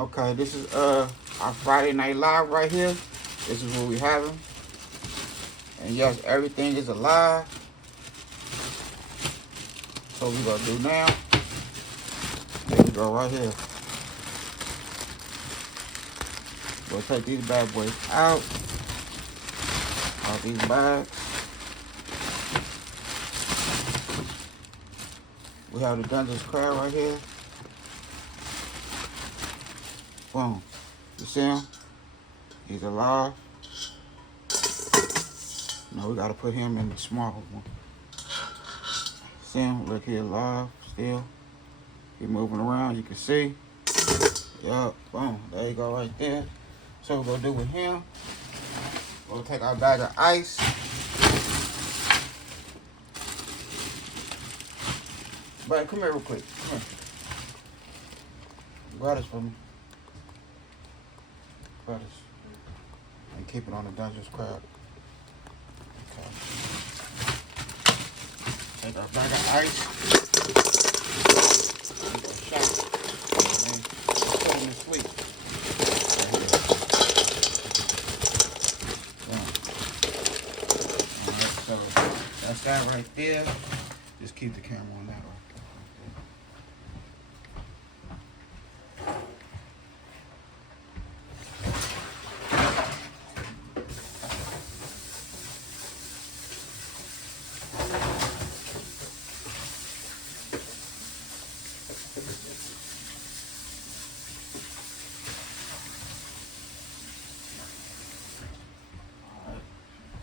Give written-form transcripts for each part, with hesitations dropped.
Okay, this is our Friday night live right here. This is what we having. And yes, everything is alive. So what we gonna do now? There we go right here. We'll take these bad boys out. All these bags. We have the Dungeness crab right here. Boom. You see him? He's alive. Now we gotta put him in the small one. See him? Look, he alive still. He moving around, you can see. Yup, boom. There you go right there. So we're gonna do with him. We'll take our bag of ice. But come here real quick. Come here. Grab this for me. Grab this. And keep it on the Dungeness crab. Okay. Take our bag of ice. Shot. And then put him to sleep. Right here. Alright, so that's that right there. Just keep the camera on that right there.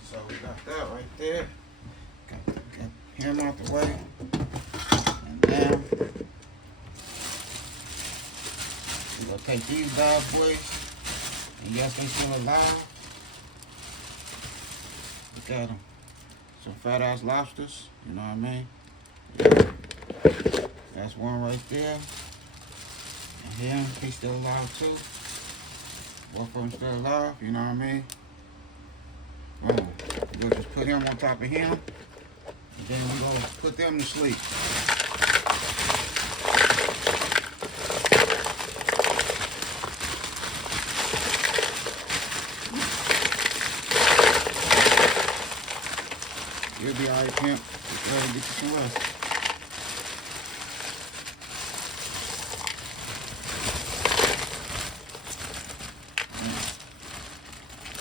So we got that right there. Got him out the way. And then we're gonna take these bad boys. And yes, they still alive. Look at them. Some fat ass lobsters, you know what I mean? That's one right there. And him, he's still alive too. Both of them still alive, you know what I mean? Boom. We'll just put him on top of him. And then we're going to put them to sleep. You'll be alright, pimp. Just go ahead and get you some rest.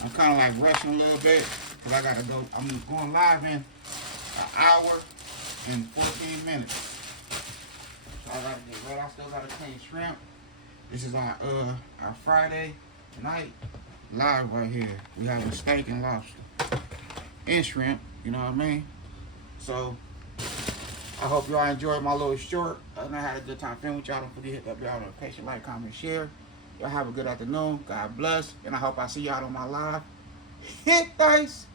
I'm kind of like rushing a little bit because I gotta go. I'm going live in an hour and 14 minutes. So I gotta get ready. I still gotta clean shrimp. This is our Friday night live right here. We having steak and lobster and shrimp. You know what I mean? So I hope y'all enjoyed my little short. I had a good time filming with y'all. Don't forget to hit that bell notification, like, comment, share. Y'all have a good afternoon. God bless. And I hope I see y'all on my live. Hit dice.